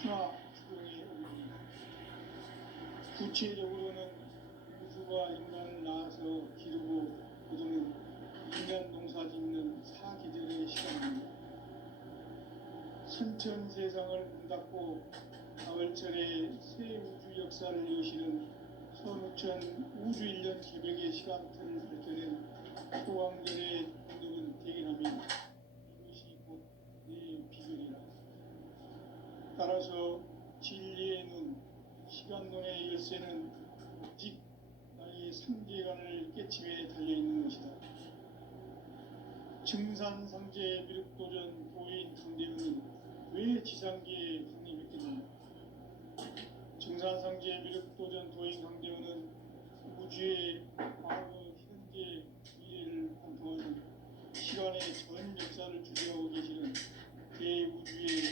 순화 주동의 의미입니다. 구체적으로는 우주가 인간을 낳아서 기르고 거두는 인간 농사 짓는 사계절의 시간입니다. 선천 세상을 문 닫고 가을철에 새 우주 역사를 여시는 선우천 우주일년 개벽의 시간틀을 밝혀낸 소강전의 공덕은 대견하며 이것이 곧 내 비결이라. 따라서 진리의 눈, 시간론의 열쇠는 오직 나의 상계관을 깨침에 달려있는 것이다. 증산상제 미륵도전 도인 강대훈은 왜 지상계에 강림했겠는가? 증산상제 미륵도전 도인 강대훈은 우주의 과거, 현재, 미래를 관통하는 시간의 전 역사를 주재하고 계시는 대우주의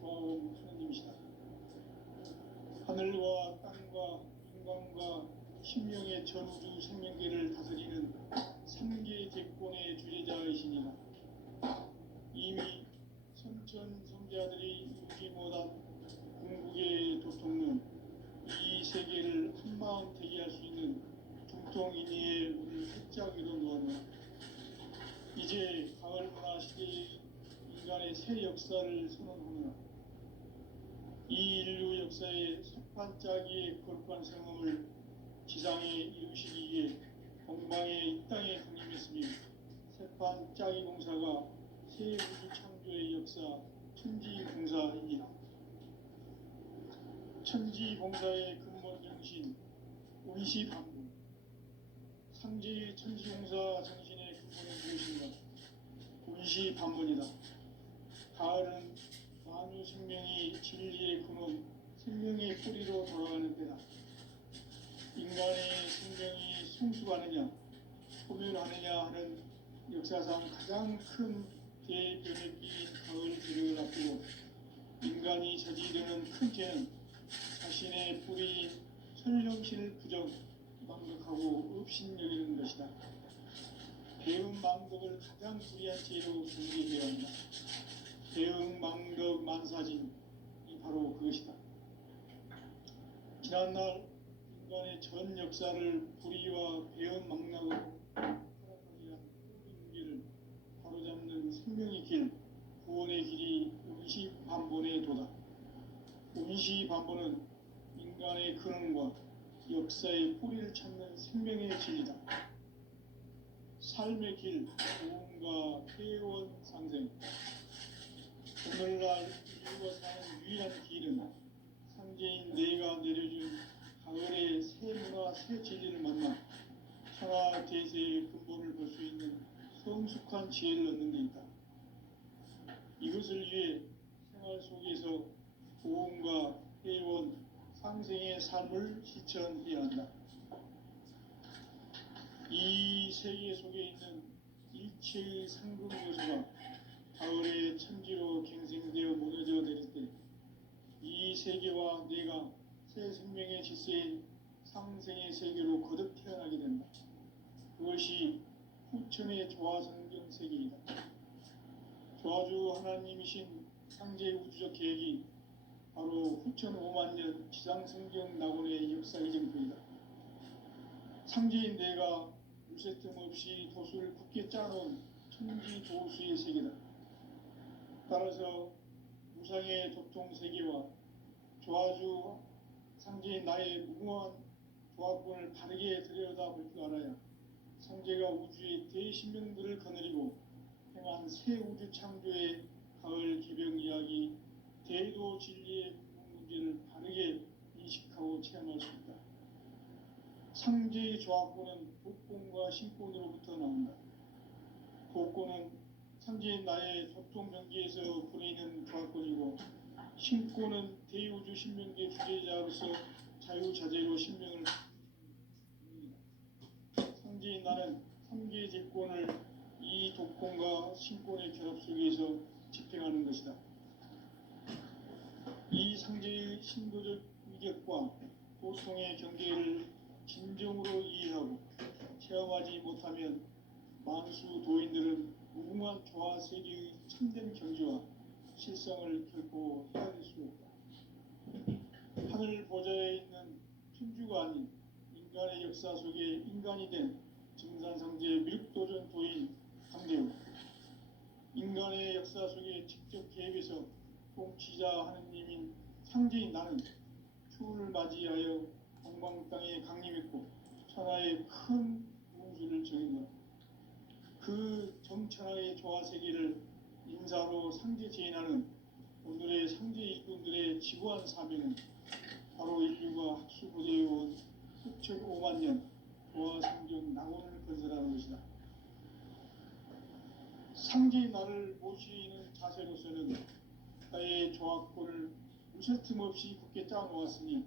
조화원 하느님이시다. 하늘과 땅과 인간과 신명의 전우주 생명계를 다스리는 삼계 제권의 주제자이시니라. 이미 선천 성자들이 이루지 못한 궁극의 도통론, 이 세계를 한마음 되게 할 수 있는 중통인의의 문을 활짝 열어놓아라. 이제 가을 문화 시대의 인간의 새 역사를 선언하노라. 이 인류 역사의 첫 반짝이의 거룩한 성음을 지상에 이루시기 위해 동방의 이 땅에 강림했으며 새판 짝이 공사가 새 우주 창조의 역사 천지공사이니라. 천지공사의 근본 정신 운시반복. 상제의 천지공사 정신의 근본은 무엇인가? 운시반복이다. 가을은 만유 생명이 진리의 근원, 생명의 뿌리로 돌아가는 때다. 인간의 생명이 성숙하느냐, 소멸하느냐 하는 역사상 가장 큰 대변혁기인 가을 기력을 앞두고 인간이 저지르는 큰 죄는 자신의 뿌리인 설령신을 부정, 망각하고 업신여기는 것이다. 배음 망덕을 가장 불의한 죄로 경계해야 한다. 배음 망덕 만사진이 바로 그것이다. 지난날 인간의 전 역사를 불의와 배음 망락으로 타락하게 한 인계를 바로잡는 생명의 길, 구원의 길이 운시반본의 도다. 운시반본은 인간의 근원과 역사의 뿌리를 찾는 생명의 진리다. 삶의 길, 고음과 회원 상생. 오늘날 인류가 사는 유일한 길은 상제인 내가 내려준 가을의 새 문화, 새 진리를 만나 천하 대세의 근본을 볼 수 있는 성숙한 지혜를 얻는 데 있다. 이것을 위해 생활 속에서 고음과 회원, 상생의 삶을 실천해야 한다. 이 세계 속에 있는 일체의 상금 요소가 가을의 천지로 갱생되어 무너져 내릴 때 이 세계와 내가 새 생명의 질서인 상생의 세계로 거듭 태어나게 된다. 그것이 후천의 조화성경 세계이다. 조화주 하나님이신 상제 우주적 계획이 바로 후천 5만년 지상성경 낙원의 역사의 정토이다. 상제인 내가 물새 틈 없이 도수를 굳게 짜놓은 천지 조수의 세계다. 따라서 무상의 도통 세계와 조화주 상제인 나의 무궁한 조화권을 바르게 들여다볼 줄 알아야 상제가 우주의 대신명들을 거느리고 행한 새 우주 창조의 가을 개벽 이야기, 대도 진리의 문제를 바르게 인식하고 체험할 수 있다. 상제의 조화권은 복권과 신권으로부터 나온다. 복권은 상제인 나의 도통 경계에서 보내는 조화권이고, 신권은 대우주 신명계 주제자로서 자유자재로 신명을 상제인 나는 삼계 제권을 이 독권과 신권의 결합 속에서 집행하는 것이다. 이 상제의 신도적 위격과 도통의 경계를 진정으로 이해하고 체험하지 못하면 만수 도인들은 무궁한 조화 세계의 참된 경지와 실상을 결코 헤아릴 수 없다. 하늘 보좌에 있는 천주가 아닌 인간의 역사 속에 인간이 된 증산상제 미륵도전 도인 강대우, 인간의 역사 속에 직접 개입해서 통치자 하느님인 상제인 나는 추운을 맞이하여 동방 땅에 강림했고 천하의 큰 우주를 정했노라. 그 정천하의 조화세계를 인사로 상제 제인하는 오늘의 상제 일꾼들의 지구한 사명은 바로 인류가 학수고대에 온 흑천 5만 년 조화성경 낙원을 건설하는 것이다. 상제의 나를 모시는 자세로서는 나의 조화권을 무쇠 틈 없이 굳게 짜놓았으니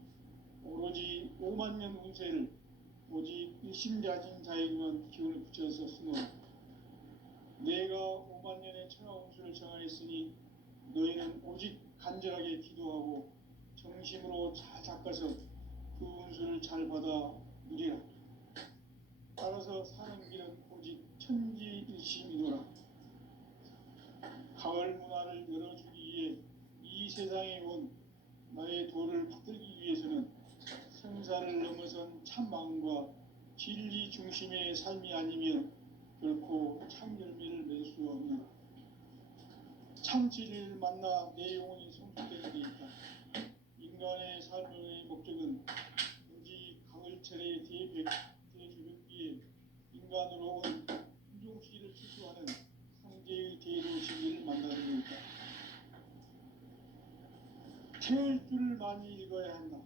오로지 5만 년 운세를 오직 일심자진 자에게만 기운을 붙여서 쓰노라. 내가 5만 년의 천하 운수를 정하였으니 너희는 오직 간절하게 기도하고 정심으로 잘 닦아서 그 운수를 잘 받아 누리라. 따라서 사는 길은 오직 천지일심이노라. 가을 문화를 열어주기 위해 이 세상에 온 나의 도를 붙들기 위해서는 생사를 넘어선 참 마음과 진리 중심의 삶이 아니면 결코 참 열매를 맺을 수 없노라. 참 진리를 만나 내 영혼이 성숙되는 데 있다. 인간의 삶의 목적은 오직 가을철의 대조벽기에 인간으로 온 인종시를 추수하는 상제의 대로 진리를 만나는 데 있다. 태을 줄을 많이 읽어야 한다.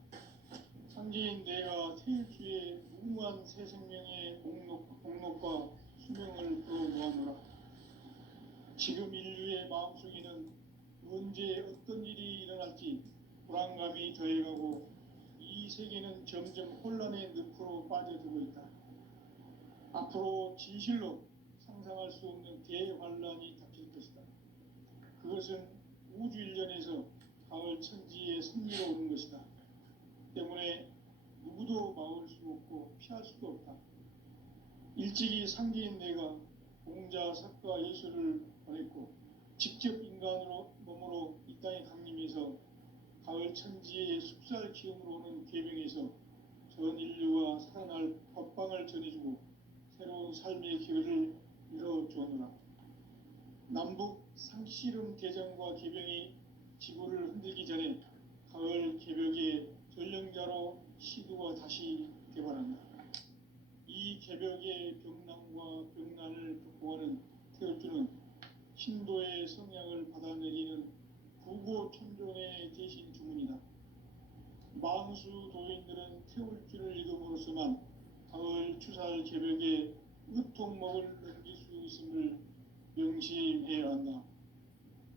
상제인 내가 태일주의 무궁한 새 생명의 목록과 수명을 그어 모아노라. 지금 인류의 마음속에는 언제 어떤 일이 일어날지 불안감이 더해가고 이 세계는 점점 혼란의 늪으로 빠져들고 있다. 앞으로 진실로 상상할 수 없는 대환란이 닥칠 것이다. 그것은 우주 일련에서 가을 천지의 승리로 오는 것이다. 때문에 누구도 막을 수 없고 피할 수도 없다. 일찍이 상제인 내가 공자, 석가, 예수를 보냈고 직접 인간으로 몸으로 이 땅에 강림해서 가을 천지의 숙살 기음으로 오는 계명에서 전 인류가 살아날 법방을 전해주고 새로운 삶의 기회를 열어주었노라. 남북 상씨름 대전과 개병이 지구를 흔들기 전에 가을 개벽의 전령자로 시두가 다시 개발한다. 이 개벽의 병난과 병난을 극복하는 태울주는 신도의 성향을 받아내리는 구고천존의 대신 주문이다. 망수 도인들은 태울주를 읽음으로써만 가을 추살 개벽의 으통목을 넘길 수 있음을 명심해야 한다.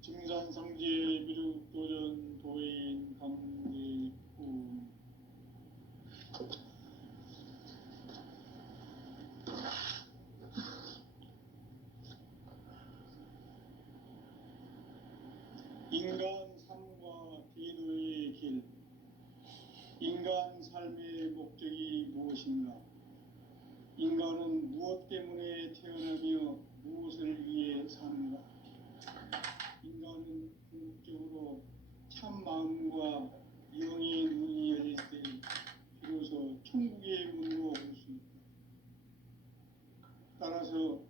증산상제 미륵도전 도인 강대우. 인간 삶과 기도의 길. 인간 삶의 목적이 무엇인가? 인간은 무엇 때문에 태어나며 무엇을 위해 사는가? 인간은 궁극적으로 참 마음과 영의 눈이 열릴 때 비로소 천국의 문으로 올 수 있다. 따라서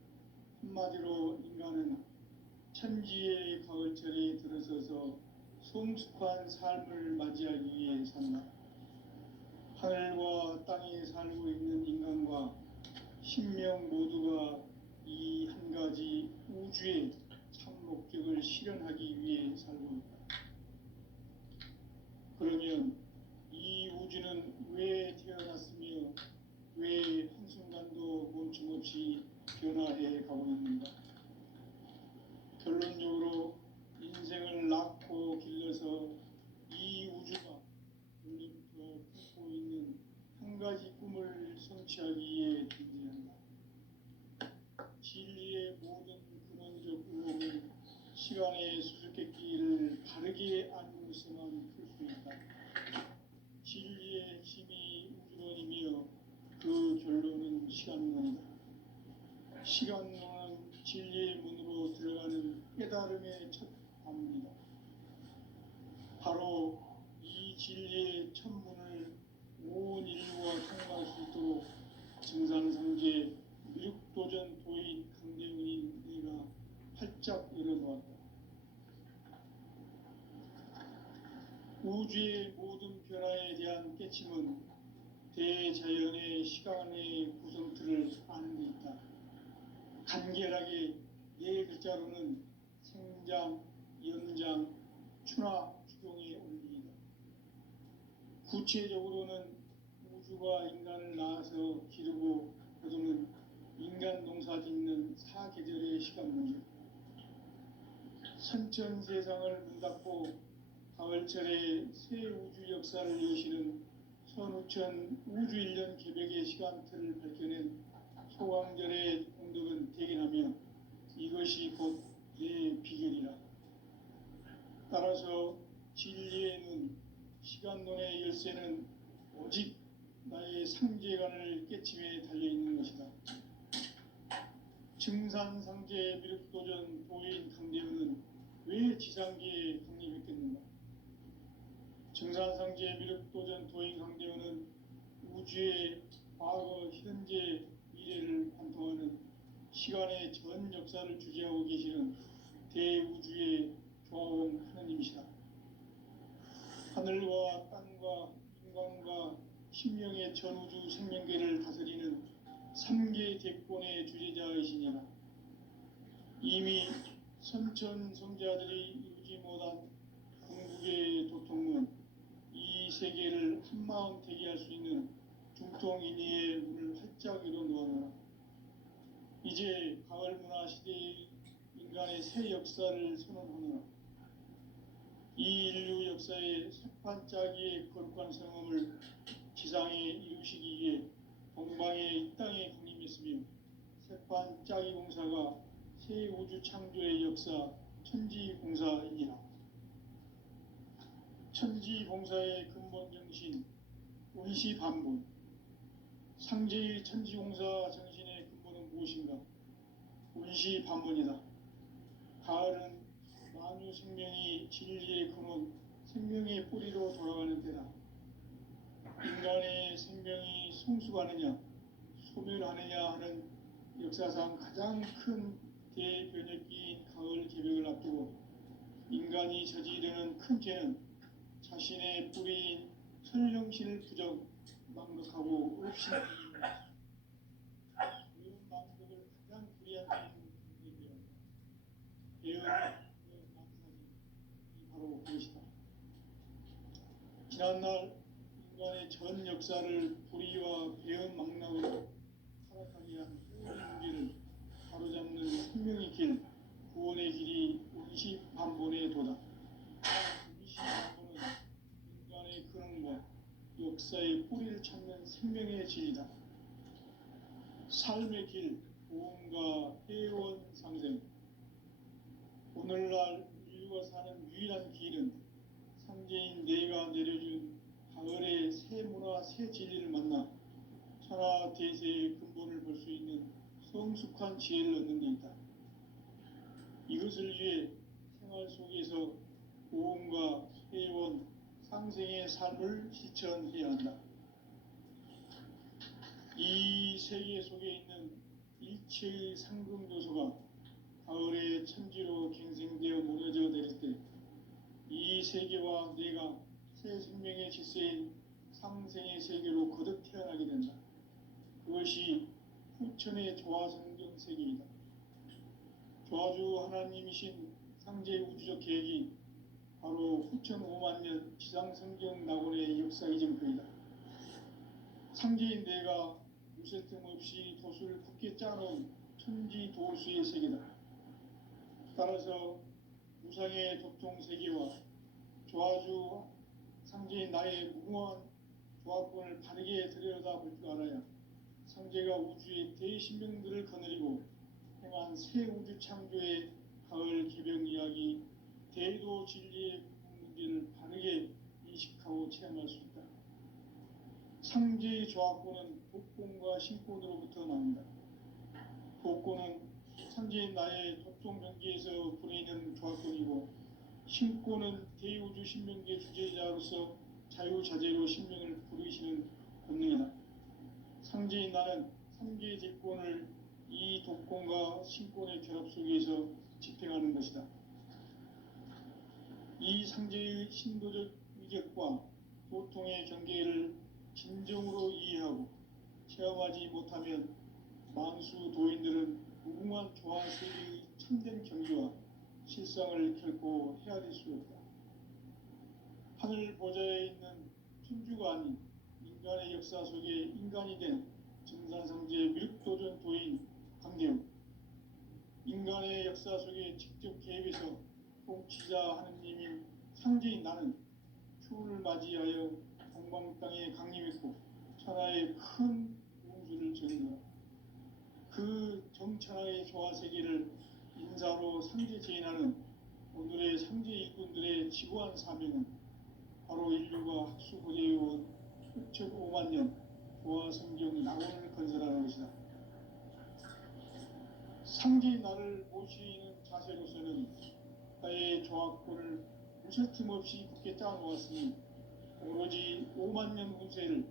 한마디로 인간은 천지의 가을철에 들어서서 성숙한 삶을 맞이하기 위해 산다. 하늘과 땅에 살고 있는 인간과 신명 모두가 이 한 가지 우주의 참 목적을 실현하기 위해 살고 있다. 그러면 이 우주는 왜 태어났으며 왜 한순간도 멈춤없이 변화해 가고 있는가? 결론적으로 인생을 낳고 길러서 이 우주가 돌림터 품고 있는 한 가지 꿈을 성취하기 위해 존재한다. 진리의 모든 근원적 의혹은 시간의 수수께끼를 바르게 알고서만 풀 수 있다. 진리의 힘이 우주론이며 그 결론은 시간론이다. 시간론은 진리의 문으로 들어가는 깨달음의 첫 관문이다. 바로 이 이 진리의 천문을 온 인류가 통과할 수 있도록 증산상제 미륵도전 도인 강대훈이 내가 활짝 열어놓았다. 우주의 모든 변화에 대한 깨침은 대자연의 시간의 구성틀을 아는 데 있다. 간결하게 네 글자로는 생장, 연장, 추나 추동의 원리이다. 구체적으로는 우주가 인간을 낳아서 기르고 거두는 인간 농사 짓는 사계절의 시간문제, 선천 세상을 문 닫고 가을철에 새 우주 역사를 여시는 선우천 우주일년 개벽의 시간틀을 밝혀낸 소강절의 공덕은 대견하며 이것이 곧 내 비결이라. 따라서 진리의 눈, 시간론의 열쇠는 오직 나의 상제관을 깨침에 달려있는 것이다. 증산상제 미륵도전 도인 강대훈은 왜 지상계에 강림했겠는가? 증산상제 미륵도전 도인 강대훈은 우주의 과거, 현재, 미래를 관통하는 시간의 전 역사를 주재하고 계시는 대우주의 조화원 하나님이시다. 하늘과 땅과 인간과 신명의 전우주 생명계를 다스리는 3개 대권의 주재자이시니라. 이미 선천성자들이 이루지 못한 궁극의 도통문, 이 세계를 한마음 되게 할 수 있는 중통인의의 문을 활짝 열어놓아라. 이제 가을 문화 시대의 인간의 새 역사를 선언하노라. 이 인류 역사의 새판짜기의 거룩한 성험을 지상에 이루시기 위해 동방의 이 땅에 강림했으며 새판짜기 공사가 새 우주 창조의 역사 천지공사이니라. 천지공사의 근본 정신 운시반분, 상제의 천지공사 정신의 근본은 무엇인가? 운시반분이다. 가을은 만유 생명이 진리의 근원, 생명의 뿌리로 돌아가는 때다. 인간의 생명이 성숙하느냐, 소멸하느냐 하는 역사상 가장 큰 대변혁기인 가을 개벽을 앞두고 인간이 저지르는 큰 죄는 자신의 뿌리인 천령신을 부정, 망각하고 없이는 이런 망각을 가장 불이한 배은 망사지 바로 그것이다. 지난날 인간의 전 역사를 불의와 배은 망락으로 타락하게 한 모든 문제를 바로잡는 생명의 길, 구원의 길이 운시반본의 도다. 운시반본은 인간의 근원과 역사의 뿌리를 찾는 생명의 진리다. 삶의 길, 구원과 회원 상생. 오늘날 인류가 사는 유일한 길은 상제인 내가 내려준 가을의 새 문화, 새 진리를 만나 천하 대세의 근본을 볼 수 있는 성숙한 지혜를 얻는 데 있다. 이것을 위해 생활 속에서 구원과 회원, 상생의 삶을 실천해야 한다. 이 세계 속에 있는 일체의 상승요소가 가을의 천지로 갱생되어 무너져 내릴 때 이 세계와 내가 새 생명의 질서인 상생의 세계로 거듭 태어나게 된다. 그것이 후천의 조화성경 세계이다. 조화주 하나님이신 상제 우주적 계획이 바로 후천 5만 년 지상성경 낙원의 역사 이전표이다. 상제인 내가 무쇠 틈 없이 도수를 굳게 짜놓은 천지 도수의 세계다. 따라서 무상의 도통 세계와 조화주 상제인 나의 무궁한 조화권을 바르게 들여다볼 줄 알아야 상제가 우주의 대신명들을 거느리고 행한 새 우주 창조의 가을 개벽 이야기, 대도 진리의 문제를 바르게 인식하고 체험할 수 있다. 상제의 조화권은 복권과 신권으로부터 나온다. 복권은 상제인 나의 도통 경계에서 부리는 조화권이고, 신권은 대우주 신명계 주제자로서 자유자재로 sinh命을 부르시는 본능이다. 상제인 나는 삼계의 제권을 이 독권과 신권의 결합 속에서 집행하는 것이다. 이 상제의 신도적 위격과 보통의 경계를 진정으로 이해하고 체험하지 못하면 만수 도인들은 무궁한 조화세계의 참된 경지와 실상을 결코 헤아릴 수 없다. 하늘 보좌에 있는 천주가 아닌 인간의 역사 속에 인간이 된 정산상제 미륵도전 도인 강대우, 인간의 역사 속에 직접 개입해서 통치자 하느님인 상제인 나는 추운을 맞이하여 동방 땅에 강림했고 천하의 큰 우주를 전했노라. 그 정천하의 조화세계를 인사로 상제 제인하는 오늘의 상제 일꾼들의 지고한 사명은 바로 인류가 학수고대해온 6,5만 년 조화성경 낙원을 건설하는 것이다. 상제인 나를 모시는 자세로서는 나의 조화권을 무설틈 없이 굳게 짜놓았으니 오로지 5만 년 운세를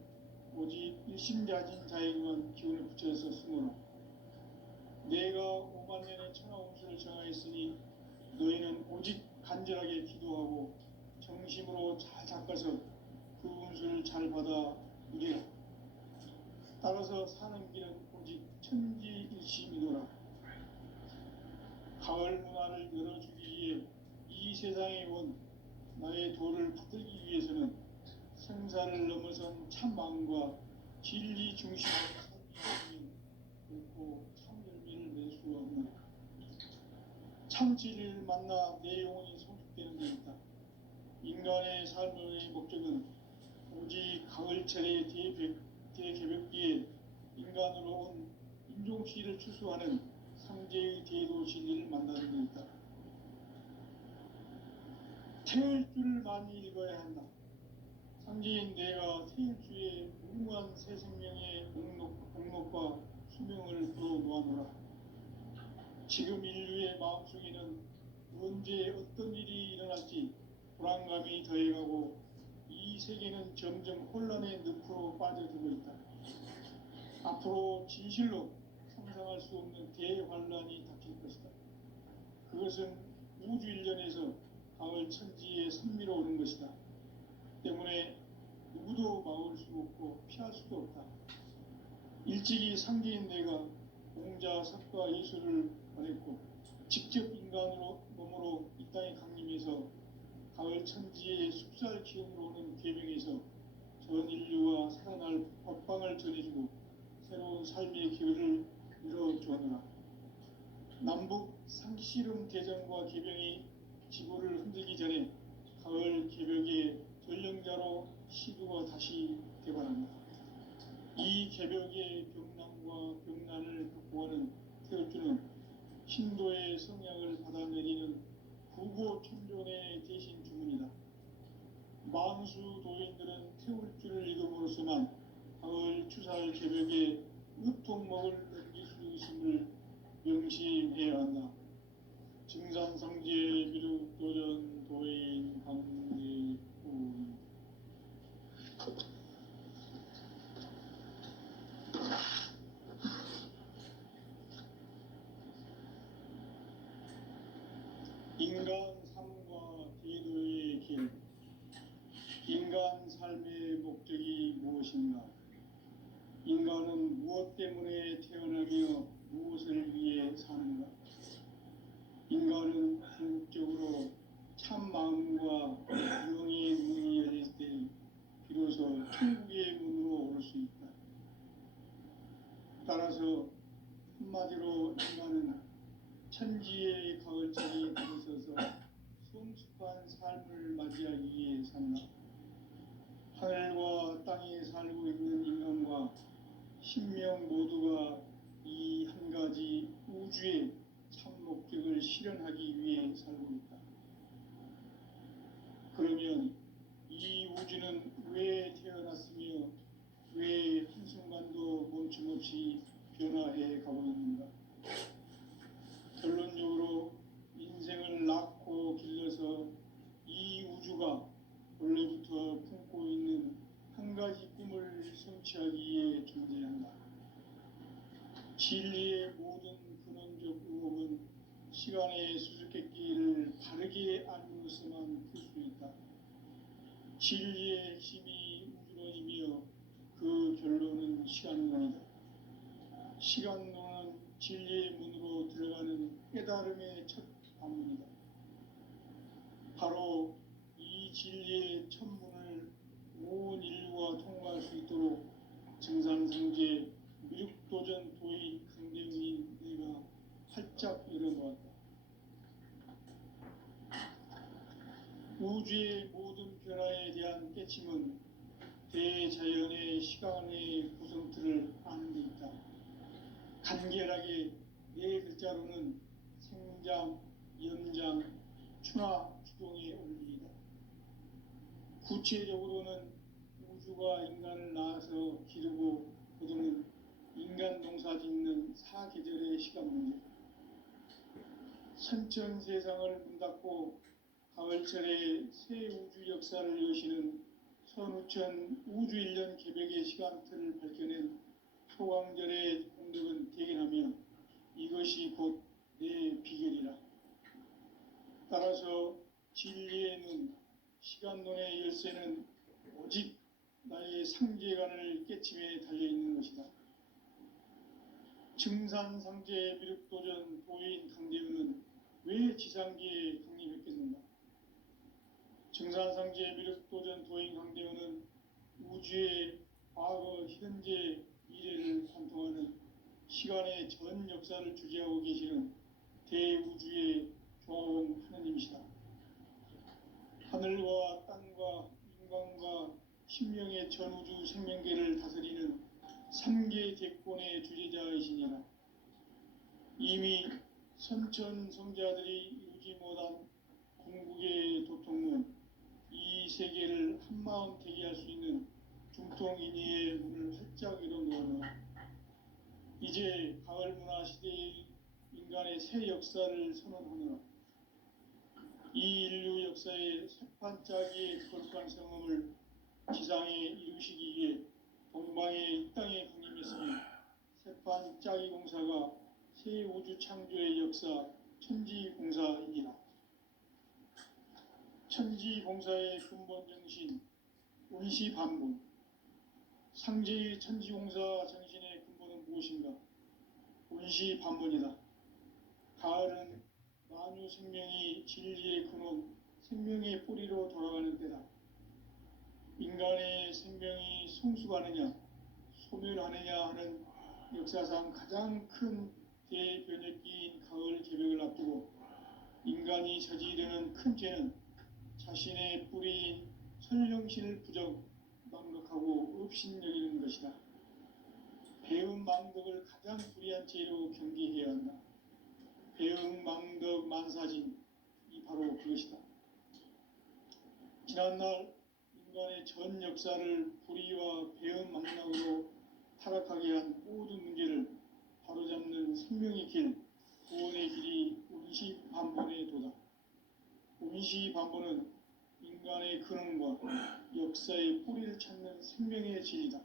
오직 일심자진 자에게만 기운을 붙여서 쓰므로 내가 5만 년의 천하 운수를 정하였으니 너희는 오직 간절하게 기도하고 정심으로 잘 닦아서 그 운수를 잘 받아 누리라. 따라서 사는 길은 오직 천지일심이노라. 가을 문화를 열어주기 위해 이 세상에 온 나의 도를 붙들기 위해서는 생사를 넘어선 참 마음과 진리 중심의 삶이 결코 참 열매를 낼 수 없는 참 진리를 만나 내 영혼이 성숙되는 데 있다. 인간의 삶의 목적은 오직 가을철의 대개벽기에 인간으로 온 인종시를 추수하는 상제의 대도 진리를 만나는 데 있다. 태울 줄을 많이 읽어야 한다. 상제인 내가 태울 주의 무궁한 새 생명의 목록과 수명을 풀어놓아노라. 지금 인류의 마음속에는 언제 어떤 일이 일어날지 불안감이 더해가고 이 세계는 점점 혼란의 늪으로 빠져들고 있다. 앞으로 진실로 상상할 수 없는 대환란이 닥칠 것이다. 그것은 우주 일련에서 가을 천지에 선미로 오는 것이다. 때문에 누구도 막을 수 없고 피할 수도 없다. 일찍이 상제인 내가 공자, 석가, 예수를 보냈고 직접 인간으로 몸으로 이 땅에 강림해서 가을 천지의 숲살 기운으로 오는 계명에서 전 인류와 살아날 법방을 전해주고 새로운 삶의 기회를 이뤄주었노라. 남북 상씨름 대전과 개병이 지구를 흔들기 전에 가을 개벽의 전령자로 시두가 다시 되관합니다. 이 개벽의 병난과 병난을 극복하는 태울주는 신도의 성향을 받아내리는 구고천존의 대신 주문이다. 만수 도인들은 태울주를 읽음으로써만 가을 추살 개벽에 으통목을 넘길 수 있음을 명심해야 한다. 증산상제 미륵도전 도인 강제훈. 인간 삶과 제도의 길. 인간 삶의 목적이 무엇인가? 인간은 무엇 때문에 태어나며 무엇을 위해 사는가? 인간은 궁극적으로 참 마음과 영의 문이 열릴 때 비로소 천국의 문으로 오를 수 있다. 따라서 한마디로 인간은 천지의 가을철이 들어서서 성숙한 삶을 맞이하기 위해 산다. 하늘과 땅에 살고 있는 인간과 신명 모두가 이 한 가지 우주의 참 목적을 실현하기 위해 살고 있다. 그러면 이 우주는 왜 태어났으며 왜 한순간도 멈춤없이 변화해 가고 있는가? 결론적으로 인생을 낳고 길러서 이 우주가 원래부터 품고 있는 한 가지 꿈을 성취하기 위해 존재한다. 진리의 모든 근원적 의혹은 시간의 수수께끼를 바르게 알고서만 풀 수 있다. 진리의 핵심이 우주론이며 그 결론은 시간론이다. 시간론은 진리의 문으로 들어가는 깨달음의 첫 방문이다. 바로 이 진리의 첫 문을 온 인류가 통과할 수 있도록 증산성제 미륵도전 도인 강대훈인 내가 활짝 열어놓았다. 우주의 모든 변화에 대한 깨침은 대자연의 시간의 구성틀을 아는 데 있다. 간결하게 네 글자로는 생장, 연장, 추나 추동의 원리이다. 구체적으로는 우주가 인간을 낳아서 기르고 거두는 인간 농사 짓는 사계절의 시간 문제. 선천 세상을 문 닫고 가을철에 새 우주 역사를 여시는 선우천 우주 1년 개백의 시간틀을 밝혀낸 소강절의 공덕은 대견하며 이것이 곧 내 비결이라. 따라서 진리의 눈, 시간론의 열쇠는 오직 나의 상제관을 깨침에 달려있는 것이다. 증산상제 미륵도전 도인 강대훈은 왜 지상계에 강림했겠는가? 증산상제 미륵도전 도인 강대훈은 우주의 과거, 현재, 미래를 관통하는 시간의 전 역사를 주재하고 계시는 대우주의 조화원 하느님이시다. 하늘과 땅과 인간과 신명의 전우주 생명계를 다스리는 3계 대권의 주재자이시니라. 이미 선천성자들이 이루지 못한 궁극의 도통은 이 세계를 한마음 되게 할 수 있는 중통인의의 문을 활짝 열어놓으며 이제 가을 문화 시대의 인간의 새 역사를 선언하노라. 이 인류 역사의 새판짜기의 거룩한 성험을 지상에 이루시기 위해 동방의 이 땅에 강림했으며 새판짜기 공사가 새 우주 창조의 역사 천지공사이니라. 천지공사의 근본 정신 운시반분. 상제의 천지공사 정신의 근본은 무엇인가? 운시반분이다. 가을은 만유 생명이 진리의 근원, 생명의 뿌리로 돌아가는 때다. 인간의 생명이 성숙하느냐, 소멸하느냐 하는 역사상 가장 큰 대변혁기인 가을 개벽을 앞두고 인간이 저지르는 큰 죄는 자신의 뿌리인 선령신을 부정, 망각하고 업신여기는 것이다. 배운 망덕을 가장 불의한 죄로 경계해야 한다. 배응 망덕 만사진이 바로 그것이다. 지난날 인간의 전 역사를 불의와 배응 망락으로 타락하게 한 모든 문제를 바로잡는 생명의 길, 구원의 길이 운시반본의 도다. 운시반본은 인간의 근원과 역사의 뿌리를 찾는 생명의 진리다.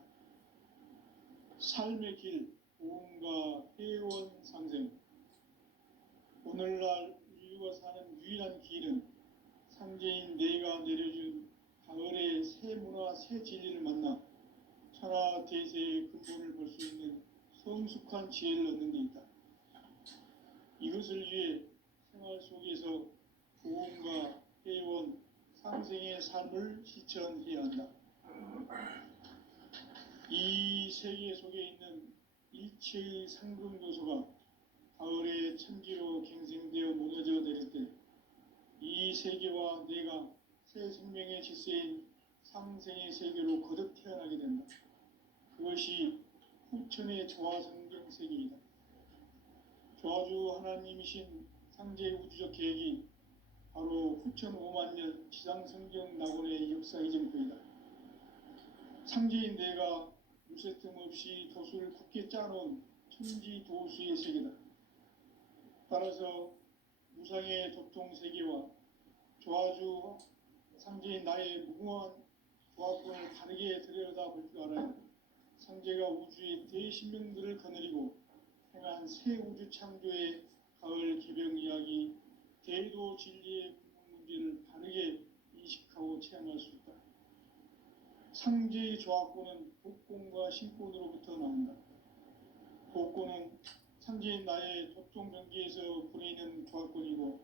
삶의 길, 보험과 회원 상생. 오늘날 인류가 사는 유일한 길은 상제인 내가 내려준 가을의 새 문화, 새 진리를 만나 천하 대세의 근본을 볼 수 있는 성숙한 지혜를 얻는 데 있다. 이것을 위해 생활 속에서 보험과 회원, 상생의 삶을 실천해야 한다. 이 세계 속에 있는 일체의 상금 요소가 가을의 천지로 갱생되어 무너져 내릴 때 이 세계와 내가 새 생명의 질서인 상생의 세계로 거듭 태어나게 된다. 그것이 후천의 조화성경 세계이다. 조화주 하나님이신 상제 우주적 계획이 바로 후천 5만 년 지상성경 낙원의 역사 이전부이다. 상제인 내가 무쇠 틈 없이 도수를 굳게 짜놓은 천지도수의 세계다. 따라서 무상의 도통 세계와 조화주 상제인 나의 무궁한 조합권을 바르게 들여다볼 줄 알아야 상제가 우주의 대신명들을 거느리고 행한 새 우주 창조의 가을 개병 이야기, 대도 진리의 근본 문제를 바르게 인식하고 체험할 수 있다. 상제의 조합권은 복권과 신권으로부터 나온다. 복권은 상제인 나의 도통 경계에서 보내는 조합권이고,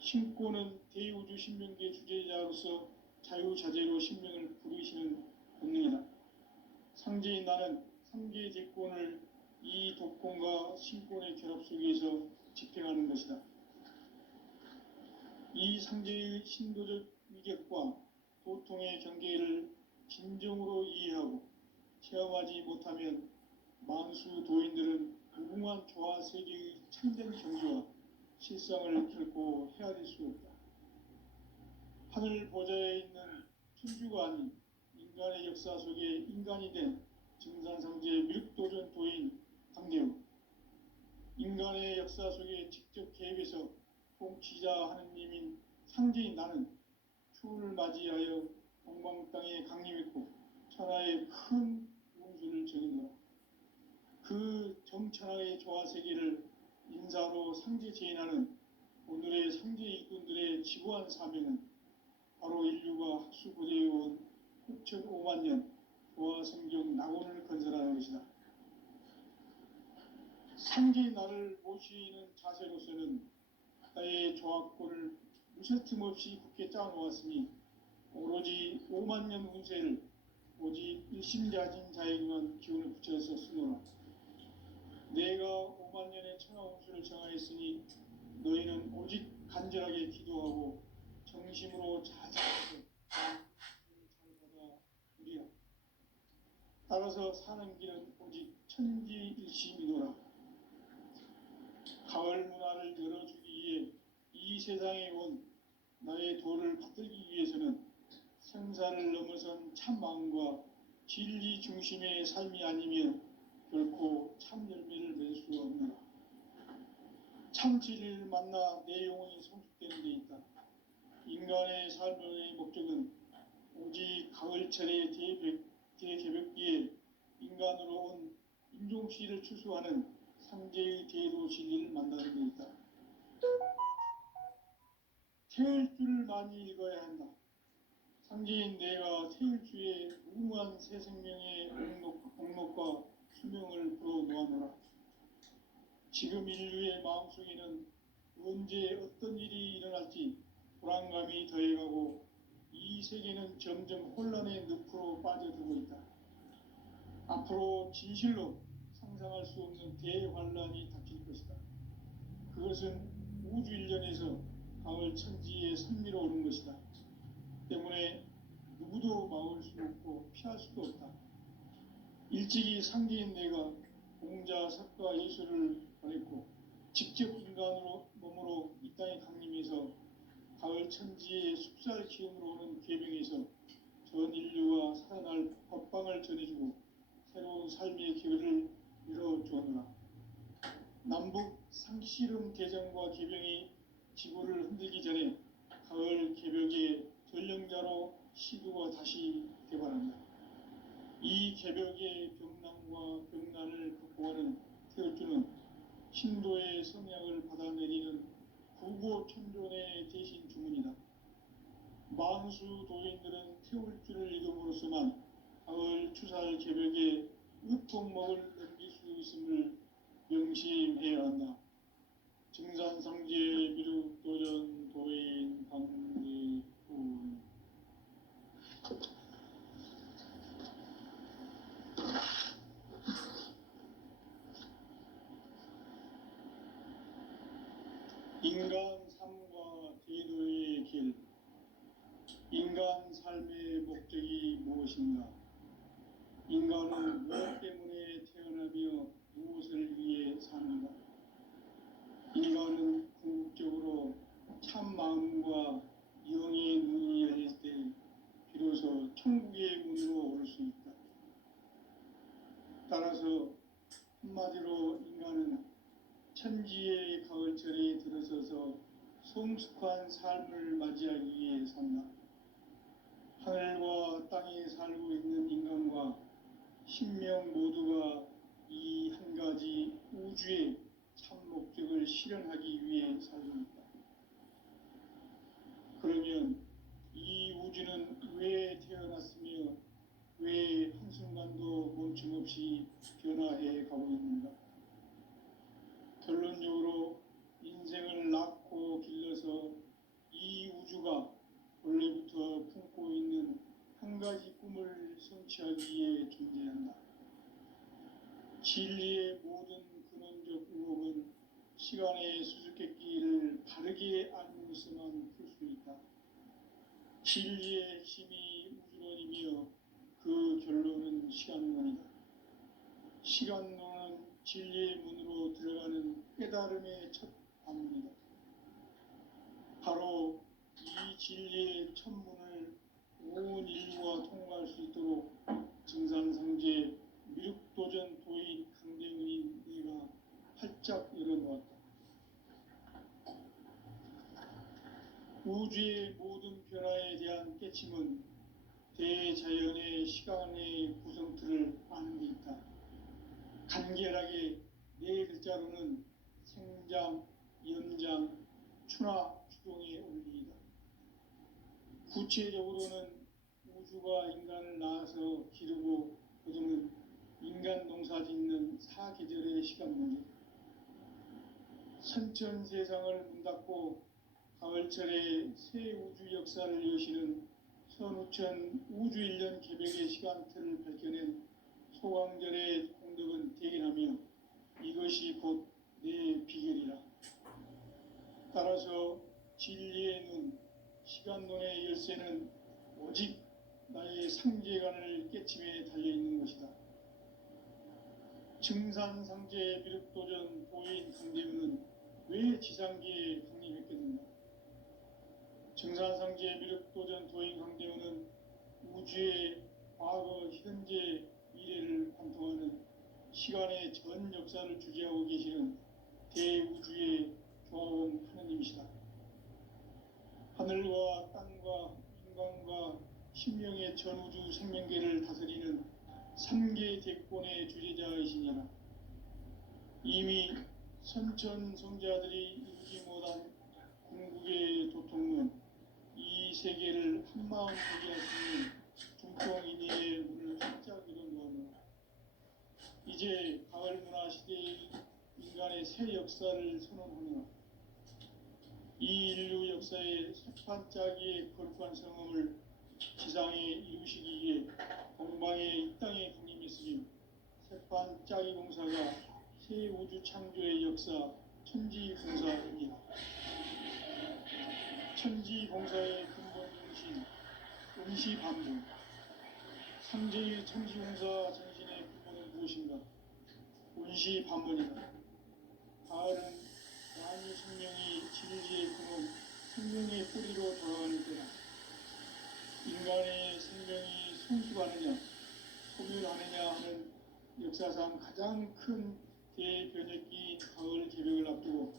신권은 대우주 신명계 주제자로서 자유자재로 신명을 부르시는 본능이다. 상제인 나는 상계 제권을 이 독권과 신권의 결합 속에서 집행하는 것이다. 이 상제의 신도적 위격과 도통의 경계를 진정으로 이해하고 체험하지 못하면 만수 도인들은 무궁한 조화 세계의 참된 경지와 실상을 결코 헤아릴 수 없다. 하늘 보좌에 있는 천주가 아닌 인간의 역사 속에 인간이 된 증산상제 미륵도전 도인 강대우, 인간의 역사 속에 직접 개입해서 통치자 하느님인 상제인 나는 추운을 맞이하여 동방 땅에 강림했고 천하의 큰 용수를 정의노라. 그 정천하의 조화 세계를 인사로 상제 제인하는 오늘의 상제 일꾼들의 지구한 사명은 바로 인류가 학수고대해온 6,500만 년 조화 성경 낙원을 건설하는 것이다. 상제인 나를 모시는 자세로서는 나의 조합권을 무설틈 없이 굳게 짜놓았으니 오로지 5만 년 운세를 오직 일심자진 자에게만 기운을 붙여서 쓰노라. 내가 5만 년의 천하 운수를 정하였으니 너희는 오직 간절하게 기도하고 정심으로 자자해서 잘 받아 우리라. 따라서 사는 길은 오직 천지일심이노라. 가을 문화를 열어주기 위해 이 세상에 온 나의 도를 받들기 위해서는 생사를 넘어선 참 마음과 진리 중심의 삶이 아니면 결코 참 열매를 맺을 수 없노라. 참 진리를 만나 내 영혼이 성숙되는 데 있다. 인간의 삶의 목적은 오직 가을철의 대개벽기에 인간으로 온 인종씨를 추수하는 상제의 대도 진리를 만나는 데 있다. 태을 줄을 많이 읽어야 한다. 상제인 내가 태을주의 무궁한 새 생명의 공록과 수명을 불어놓아노라. 지금 인류의 마음속에는 언제 어떤 일이 일어날지 불안감이 더해가고 이 세계는 점점 혼란의 늪으로 빠져들고 있다. 앞으로 진실로 상상할 수 없는 대환란이 닥칠 것이다. 그것은 우주 일련에서 가을 천지에 선미로 오는 것이다. 때문에 누구도 막을 수 없고 피할 수도 없다. 일찍이 상제인 내가 공자, 석가, 예수를 보냈고 직접 인간으로 몸으로 이 땅에 강림해서 가을 천지의 숲살 기운으로 오는 계명에서 전 인류가 살아날 법방을 전해주고 새로운 삶의 기회를 열어주었노라. 남북 상씨름 대전과 개병이 지구를 흔들기 전에 가을 개벽의 전령자로 시두가 다시 개발한다. 이 개벽의 병난과 병난을 극복하는 태을주는 신도의 성향을 받아내리는 구고천존의 대신 주문이다. 만수 도인들은 태울주를 읽음으로써만 가을 추살 개벽에 으통먹을 넘길 수 있음을 명심해야 한다. 증산상제 미륵도전 도인 강대훈. 인간 삶과 대도의 길. 인간 삶의 목적이 무엇인가? 인간은 무엇 때문에 태어나며 무엇을 위해 사는가? 인간은 궁극적으로 참 마음과 영의 눈이 열릴 때 비로소 천국의 문으로 올 수 있다. 따라서 한마디로 인간은 천지의 가을철에 들어서서 성숙한 삶을 맞이하기 위해 산다. 신명 모두가 이 한 가지 우주의 참 목적을 실현하기 위해 살립니다. 그러면 이 우주는 왜 태어났으며 왜 한순간도 멈춤없이 변화해 가고 있는가? 결론적으로 인생을 낳고 길러서 이 우주가 원래부터 품고 있는 한 가지 꿈을 성취하기 위해 존재한다. 진리의 모든 근원적 의혹은 시간의 수수께끼를 바르게 알고서만 풀 수 있다. 진리의 핵심이 우주론이며 그 결론은 시간론이다. 시간론은 진리의 문으로 들어가는 깨달음의 첫 관문이다. 바로 이 진리의 첫 문을 온 인류가 통과할 수 있도록 증산상제 미륵도전 도인 강대문인 내가 활짝 열어놓았다. 우주의 모든 변화에 대한 깨침은 대자연의 시간의 구성틀을 아는 데 있다. 간결하게 네 글자로는 생장, 연장, 추나 추동의 원리이다. 구체적으로는 우주가 인간을 낳아서 기르고 거두는 인간 농사 짓는 사계절의 시간 문제, 선천 세상을 문 닫고 가을철에 새 우주 역사를 여시는 선우천 우주일년 개벽의 시간틀을 밝혀낸 소강절의 공덕은 대견하며 이것이 곧 내 비결이라. 따라서 진리의 눈, 시간론의 열쇠는 오직 나의 상제관을 깨침에 달려있는 것이다. 증산상제 미륵도전 도인 강대문은 왜 지상계에 강림했겠는가? 증산상제 미륵도전 도인 강대문은 우주의 과거, 현재, 미래를 관통하는 시간의 전 역사를 주재하고 계시는 대우주의 조화원 하느님이시다. 하늘과 땅과 인간과 신명의 전우주 생명계를 다스리는 3계 대권의 주재자이시니라. 이미 선천성자들이 이루지 못한 궁극의 도통은 이 세계를 한마음 보게 할 수 있는 중통인의의 문을 활짝 열어놓았노라. 이제 가을 문화 시대의 인간의 새 역사를 선언하노라. 이 인류 역사의 새판짜기의 거룩한 성험을 지상에 이루시기 위해 동방의 이 땅에 강림했으니 새판짜기 공사가 새 우주 창조의 역사 천지공사입니다. 천지공사의 근본 정신 응시반복. 상제의 천지공사 정신의 근본은 무엇인가? 운시반복이다. 가을은 만유 생명이 진리의 근원, 생명의 뿌리로 돌아가는 때다. 인간의 생명이 성숙하느냐, 소멸하느냐 하는 역사상 가장 큰 대변혁기인 가을 개벽을 앞두고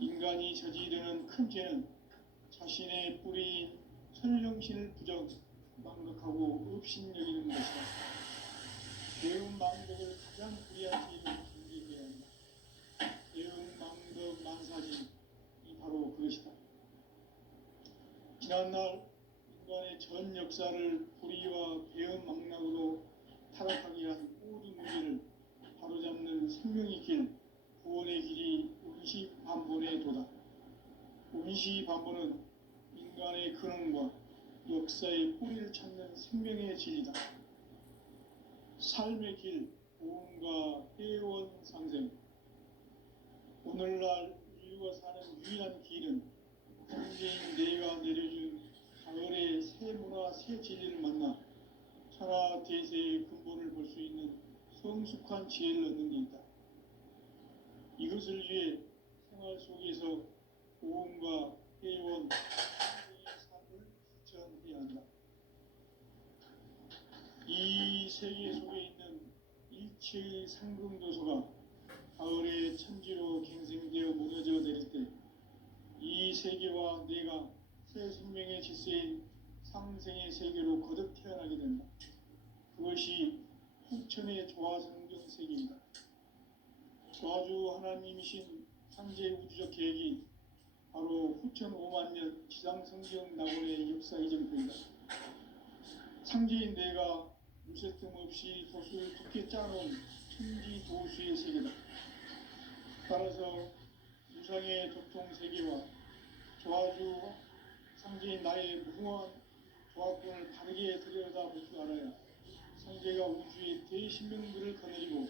인간이 저지르는 큰 죄는 자신의 뿌리인 설령신을 부정, 망각하고 업신여기는 것이다. 배운 망덕을 가장 불이한 죄로 정죄해야 한다. 배운 망덕 만사진이 바로 그것이다. 지난날 인간의 전 역사를 불의와 배은 망락으로 타락하게 한 모든 문제를 바로잡는 생명의 길, 구원의 길이 운시반본의 도다. 운시반본은 인간의 근원과 역사의 뿌리를 찾는 생명의 진리다. 삶의 길, 보험과 회원 상생. 오늘날 인류가 사는 유일한 길은 현재인 내가 내려준 가을의 새 문화, 새 진리를 만나 천하 대세의 근본을 볼 수 있는 성숙한 지혜를 얻는 데 있다. 이것을 위해 생활 속에서 보험과 회원, 삶을 실천해야 한다. 이 세계 속에 있는 일체의 상금도서가 가을의 천지로 갱생되어 무너져 내릴 때 이 세계와 내가 새 생명의 질서인 상생의 세계로 거듭 태어나게 된다. 그것이 후천의 조화성경세계입니다. 조화주 하나님이신 창제 우주적 계획이 바로 후천 5만 년 지상성경 낙원의 역사 이정표입니다. 창제인 내가 무쇠 틈 없이 도수를 두께 짜놓은 천지 도수의 세계다. 따라서 무상의 도통 세계와 조화주 창제인 나의 무궁한 조화권을 바르게 들여다볼 줄 알아야 창제가 우주의 대신명들을 거느리고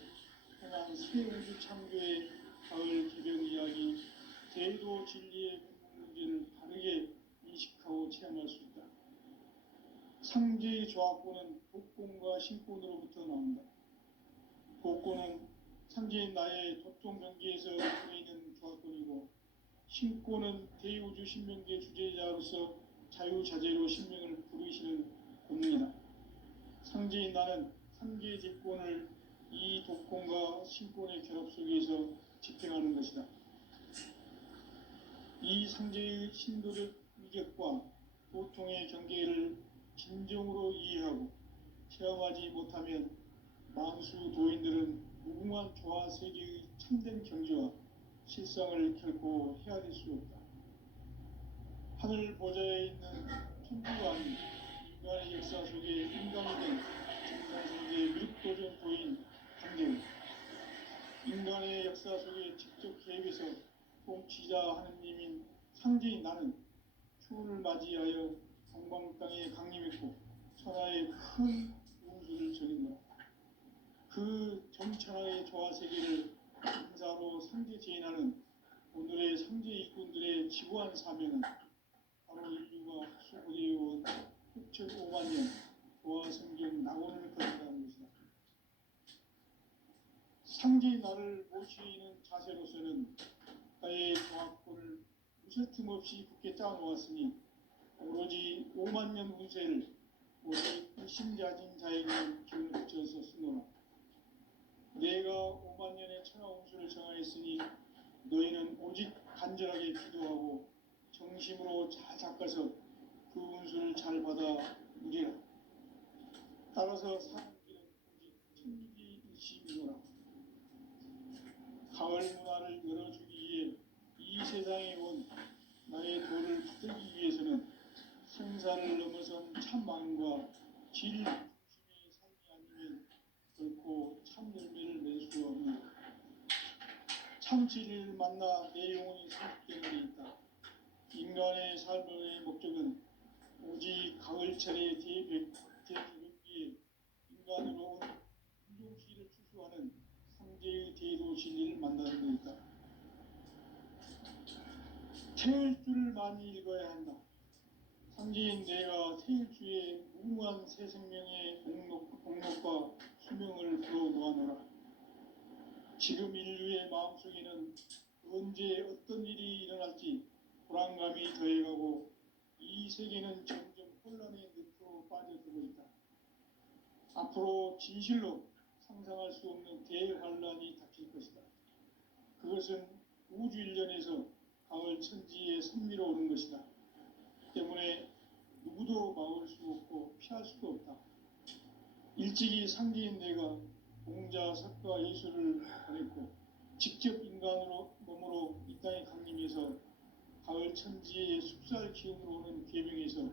행한 새 우주 창조의 가을 개벽 이야기, 대도 진리의 문제를 바르게 인식하고 체험할 수 있다. 창제의 조화권은 복권과 신권으로부터 나온다. 복권은 창제인 나의 도통 경계에서 보이는 조화권이고, 신권은 대우주 신명계 주제자로서 자유자재로 신명을 부르시는 본능이다. 창제인 나는 3개의 제권을 이 독권과 신권의 결합 속에서 집행하는 것이다. 이 상제의 신도적 위격과 고통의 경계를 진정으로 이해하고 체험하지 못하면 만수 도인들은 무궁한 조화 세계의 참된 경지와 실상을 결코 헤아릴 수 없다. 하늘 보좌에 있는 천주왕이 인간의 역사 속에 인간이 된 정상성제의 미륵도전 도인 강대우, 인간의 역사 속에 직접 개입해서 통치자 하느님인 상제인 나는 추운을 맞이하여 동방 땅에 강림했고 천하의 큰 운수를 전인다. 그 정천하의 조화 세계를 인사로 상제 제인하는 오늘의 상제 일꾼들의 지구한 사명은 바로 인류가 수고되어온 6,500만 년 조화 성경 낙원을 건너가는 것이다. 상제인 나를 모시는 자세로서는 나의 조화권을 무쇠 틈 없이 굳게 짜놓았으니 오로지 5만 년 운세를 오직 신자진 자에게 기운을 붙여서 쓰노라. 내가 5만 년의 천하 운수를 정하였으니 너희는 오직 간절하게 기도하고 정심으로 잘 닦아서 그 운수를 잘 받아 누리라. 따라서 사는 길은 오직 천지일심이노라. 가을 문화를 열어주기 위해 이 세상에 온 나의 도를 받들기 위해서는 생사를 넘어선 참마음과 질 중심의 삶이 아니면 결코 참 열매를 맺을 수 없는 참 진리를 만나 내 영혼이 성숙되는 데 있다. 인간의 삶의 목적은 오직 가을철의 대개벽기에 인간으로 온 인종시를 추수하는 상제의 대도 진리를 만나는 데 있다. 태일주를 많이 읽어야 한다. 상제인 내가 태일주의 무궁한 새 생명의 공록과 수명을 불어놓아노라. 지금 인류의 마음속에는 언제 어떤 일이 일어날지 불안감이 더해가고 이 세계는 점점 혼란의 늪으로 빠져들고 있다. 앞으로 진실로 상상할 수 없는 대환란이 닥칠 것이다. 그것은 우주 일련에서 가을 천지에 선미로 오는 것이다. 때문에 누구도 막을 수 없고 피할 수도 없다. 일찍이 상제인 내가 공자, 석가, 예수를 보냈고 직접 인간으로 몸으로 이 땅에 강림해서 가을 천지의 숲살 기운으로 오는 계명에서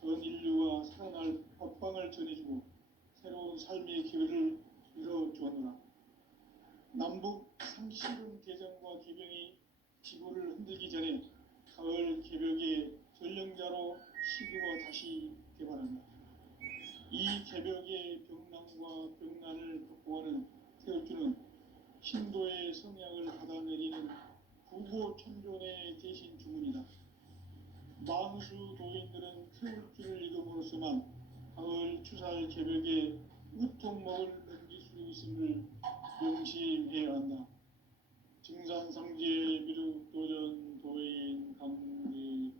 전 인류가 살아날 법방을 전해주고 새로운 삶의 기회를 열어주었노라. 남북 상시름 대전과 계명이 지구를 흔들기 전에 가을 개벽의 전령자로 시도가 다시 개발한다. 이 개벽의 병난과 병난을 극복하는 태울주는 신도의 성약을 받아내리는 구고천존의 대신 주문이다. 만수 도인들은 태울주를 읽음으로써만 가을 추살 개벽의 으통목을 넘길 수 있음을 명심해야 한다. 증산상제 미륵도전 도인 강대훈.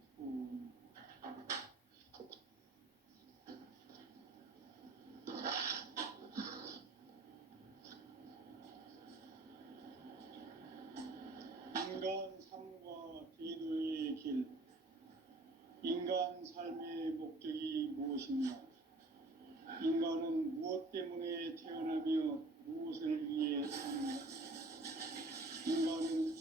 인간 삶과 대도의 길. 인간 삶의 목적이 무엇인가? 인간은 무엇 때문에 태어나게